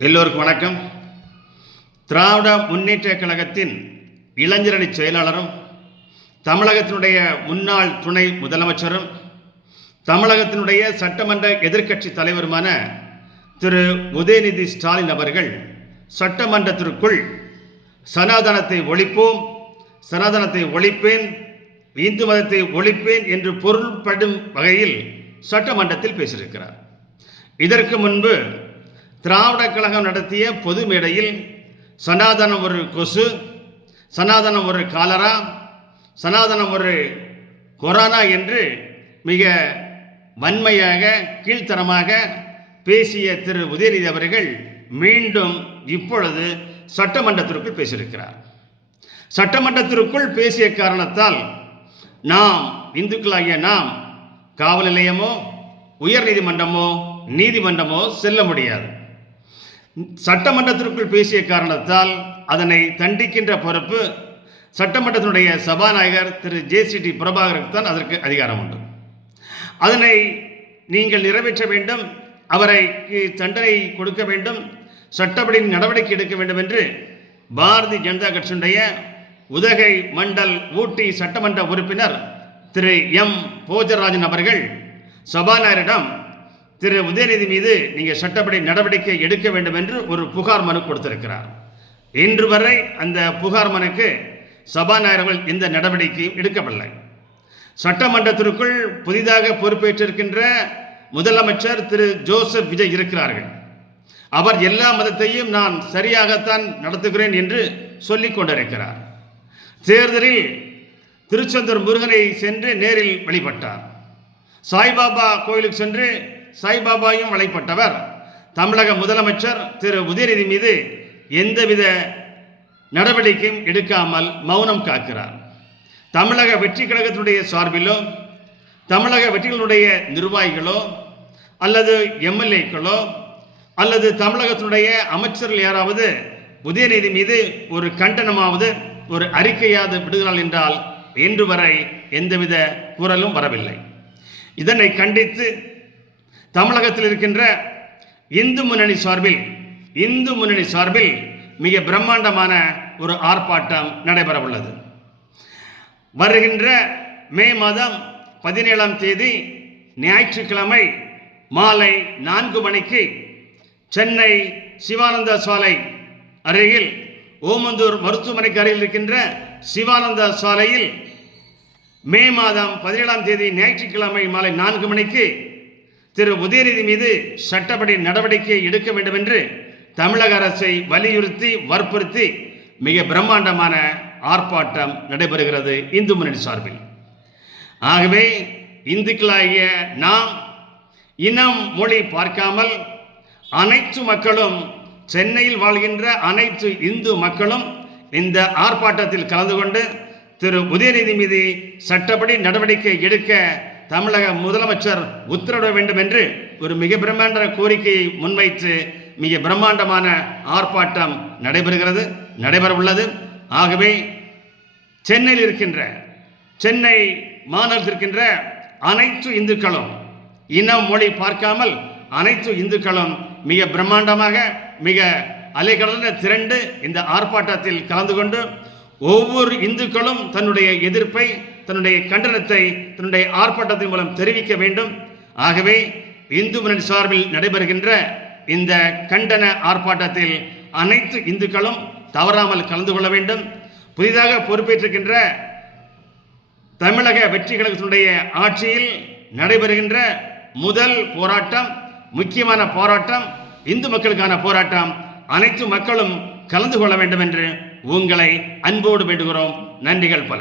எல்லோருக்கும் வணக்கம். திராவிட முன்னேற்ற கழகத்தின் இளைஞரணி செயலாளரும் தமிழகத்தினுடைய முன்னாள் துணை முதலமைச்சரும் தமிழகத்தினுடைய சட்டமன்ற எதிர்க்கட்சி தலைவருமான திரு உதயநிதி ஸ்டாலின் அவர்கள் சட்டமன்றத்திற்குள் சனாதனத்தை ஒழிப்போம், சனாதனத்தை ஒழிப்பேன், இந்து மதத்தை ஒழிப்பேன் என்று பொருள்படும் வகையில் சட்டமன்றத்தில் பேசியிருக்கிறார். இதற்கு முன்பு திராவிட கழகம் நடத்திய பொது மேடையில் சனாதனம் ஒரு கொசு, சனாதனம் ஒரு காலரா, சனாதனம் ஒரு கொரோனா என்று மிக வன்மையாக கீழ்த்தரமாக பேசிய திரு உதயநிதி அவர்கள் மீண்டும் இப்பொழுது சட்டமன்றத்திற்குள் பேசியிருக்கிறார். சட்டமன்றத்திற்குள் பேசிய காரணத்தால் நாம் இந்துக்களாகிய நாம் காவல் நிலையமோ உயர் நீதிமன்றமோ நீதிமன்றமோ செல்ல முடியாது. சட்டமன்றத்திற்குள் பேசிய காரணத்தால் அதனை தண்டிக்கின்ற பொறுப்பு சட்டமன்றத்தினுடைய சபாநாயகர் திரு ஜே.சி.டி. பிரபாகருக்கு தான் அதற்கு அதிகாரம் உண்டு. அதனை நீங்கள் நிறைவேற்ற வேண்டும், அவருக்கு தண்டனை கொடுக்க வேண்டும், சட்டப்படி நடவடிக்கை எடுக்க வேண்டும் என்று பாரதிய ஜனதா கட்சியினுடைய உதகை மண்டல் ஊட்டி சட்டமன்ற உறுப்பினர் திரு எம் போஜராஜன் அவர்கள் சபாநாயகரிடம் திரு உதயநிதி மீது நீங்கள் சட்டப்படி நடவடிக்கை எடுக்க வேண்டும் என்று ஒரு புகார் மனு கொடுத்திருக்கிறார். இன்று வரை அந்த புகார் மனுக்கு சபாநாயகர்கள் எந்த நடவடிக்கையும் எடுக்கவில்லை. சட்டமன்றத்திற்குள் புதிதாக பொறுப்பேற்றிருக்கின்ற முதலமைச்சர் திரு ஜோசப் விஜய் இருக்கிறார்கள். அவர் எல்லா மதத்தையும் நான் சரியாகத்தான் நடத்துகிறேன் என்று சொல்லிக் கொண்டிருக்கிறார். தேர்தலில் திருச்செந்தூர் முருகனை சென்று நேரில் வழிபட்டார். சாய்பாபா கோயிலுக்கு சென்று சாய்பாபாயும் வழிபட்டவர். தமிழக முதலமைச்சர் திரு உதயநிதி மீது எந்தவித நடவடிக்கையும் எடுக்காமல் மௌனம் காக்கிறார். தமிழக வெற்றி கழகத்தினுடைய சார்பிலோ தமிழக வெற்றிகளுடைய நிர்வாகிகளோ அல்லது எம்எல்ஏக்களோ அல்லது தமிழகத்தினுடைய அமைச்சர்கள் யாராவது உதயநிதி மீது ஒரு கண்டனமாவது ஒரு அறிக்கையாவது விடுகிறார்கள் என்றால் இன்று வரை எந்தவித குரலும் வரவில்லை. இதனை கண்டித்து தமிழகத்தில் இருக்கின்ற இந்து முன்னணி சார்பில் மிக பிரம்மாண்டமான ஒரு ஆர்ப்பாட்டம் நடைபெற உள்ளது. வருகின்ற மே மாதம் 17ஆம் தேதி ஞாயிற்றுக்கிழமை மாலை 4 மணிக்கு சென்னை சிவானந்த சாலை அருகில் ஓமந்தூர் மருத்துவமனைக்கு அருகில் இருக்கின்ற சிவானந்த சாலையில் மே மாதம் 17ஆம் தேதி ஞாயிற்றுக்கிழமை மாலை 4 மணிக்கு திரு உதயநிதி மீது சட்டப்படி நடவடிக்கை எடுக்க வேண்டும் என்று தமிழக அரசை வலியுறுத்தி வற்புறுத்தி மிக பிரம்மாண்டமான ஆர்ப்பாட்டம் நடைபெறுகிறது இந்து முன்னணி சார்பில். ஆகவே இந்துக்களாகிய நாம் இனம் மொழி பார்க்காமல் அனைத்து மக்களும், சென்னையில் வாழ்கின்ற அனைத்து இந்து மக்களும் இந்த ஆர்ப்பாட்டத்தில் கலந்து கொண்டு திரு உதயநிதி மீது சட்டப்படி நடவடிக்கை எடுக்க தமிழக முதலமைச்சர் உத்தரவிட வேண்டும் என்று ஒரு மிக பிரம்மாண்ட கோரிக்கையை முன்வைத்து மிக பிரம்மாண்டமான ஆர்ப்பாட்டம் நடைபெற உள்ளது. ஆகவே சென்னையில் இருக்கின்ற சென்னை மாநகரத்தில் இருக்கின்ற அனைத்து இந்துக்களும் இனம் மொழி பார்க்காமல் அனைத்து இந்துக்களும் மிக பிரம்மாண்டமாக மிக அலைகடல திரண்டு இந்த ஆர்ப்பாட்டத்தில் கலந்து கொண்டு ஒவ்வொரு இந்துக்களும் தன்னுடைய எதிர்ப்பை, தன்னுடைய கண்டனத்தை தன்னுடைய ஆர்ப்பாட்டத்தின் மூலம் தெரிவிக்க வேண்டும். ஆகவே இந்து முன்னணி சார்பில் நடைபெறுகின்ற இந்த கண்டன ஆர்ப்பாட்டத்தில் அனைத்து இந்துக்களும் தவறாமல் கலந்து கொள்ள வேண்டும். புதிதாக பொறுப்பேற்றிருக்கின்ற தமிழக வெற்றி கழகத்தினுடைய ஆட்சியில் நடைபெறுகின்ற முதல் போராட்டம், முக்கியமான போராட்டம், இந்து மக்களுக்கான போராட்டம். அனைத்து மக்களும் கலந்து கொள்ள வேண்டும் என்று உங்களை அன்போடு வேண்டுகிறோம். நன்றிகள் பல.